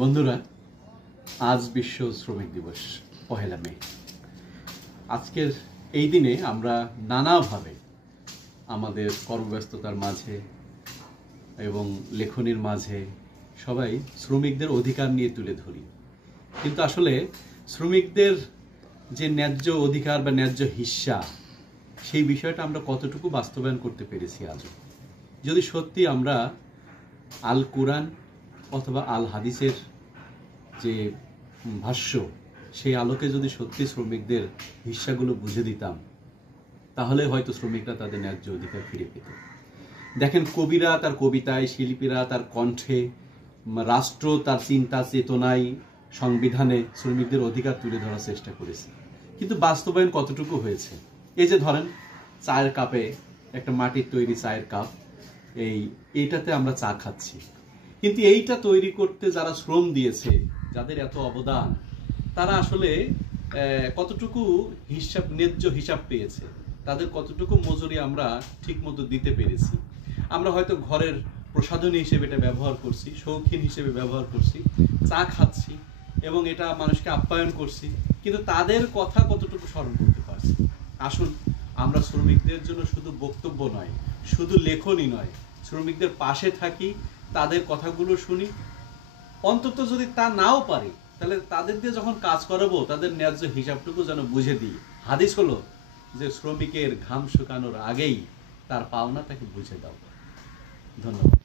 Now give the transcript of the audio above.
বন্ধুরা, আজ বিশ্ব শ্রমিক দিবস, পহেলা মে। আজকের এই দিনে আমরা নানাভাবে আমাদের কর্মব্যস্ততার মাঝে এবং লেখনীর মাঝে সবাই শ্রমিকদের অধিকার নিয়ে তুলে ধরি। কিন্তু আসলে শ্রমিকদের যে ন্যায্য অধিকার বা ন্যায্য হিস্সা, সেই বিষয়টা আমরা কতটুকু বাস্তবায়ন করতে পেরেছি আজও। যদি সত্যি আমরা আল কুরআন অথবা আল হাদিসের যে ভাষ্য, সেই আলোকে যদি সত্যি শ্রমিকদের হিস্সাগুলো বুঝে দিতাম, তাহলে হয়তো শ্রমিকরা তাদের ন্যায্য অধিকার ফিরে পেত। দেখেন, কবিরা তার কবিতায়, শিল্পীরা তার কণ্ঠে, রাষ্ট্র তার চিন্তা চেতনায়, সংবিধানে শ্রমিকদের অধিকার তুলে ধরার চেষ্টা করেছে। কিন্তু বাস্তবায়ন কতটুকু হয়েছে? এই যে ধরেন, চায়ের কাপে, একটা মাটির তৈরি চায়ের কাপ, এইটাতে আমরা চা খাচ্ছি, কিন্তু এইটা তৈরি করতে যারা শ্রম দিয়েছে, যাদের এত অবদান, তারা আসলে কতটুকু ন্যায্য হিসাব পেয়েছে, তাদের কতটুকু মজুরি আমরা ঠিক মতো দিতে পেরেছি। আমরা হয়তো ঘরের প্রসাধনী হিসেবে এটা ব্যবহার করছি, শৌখিন হিসেবে ব্যবহার করছি, চা খাচ্ছি এবং এটা মানুষকে আপ্যায়ন করছি, কিন্তু তাদের কথা কতটুকু স্মরণ করতে পারছি। আসুন আমরা শ্রমিকদের জন্য শুধু বক্তব্য নয়, শুধু লেখনই নয়, শ্রমিকদের পাশে থাকি, তাদের কথাগুলো শুনি। অন্তত যদি তা নাও পারি, তাহলে তাদের দিয়ে যখন কাজ করাবো, তাদের ন্যায্য হিসাবটুকু যেন বুঝে দিই। হাদিস হলো যে শ্রমিকের ঘাম শুকানোর আগেই তার পাওনা তাকে বুঝে দাও। ধন্যবাদ।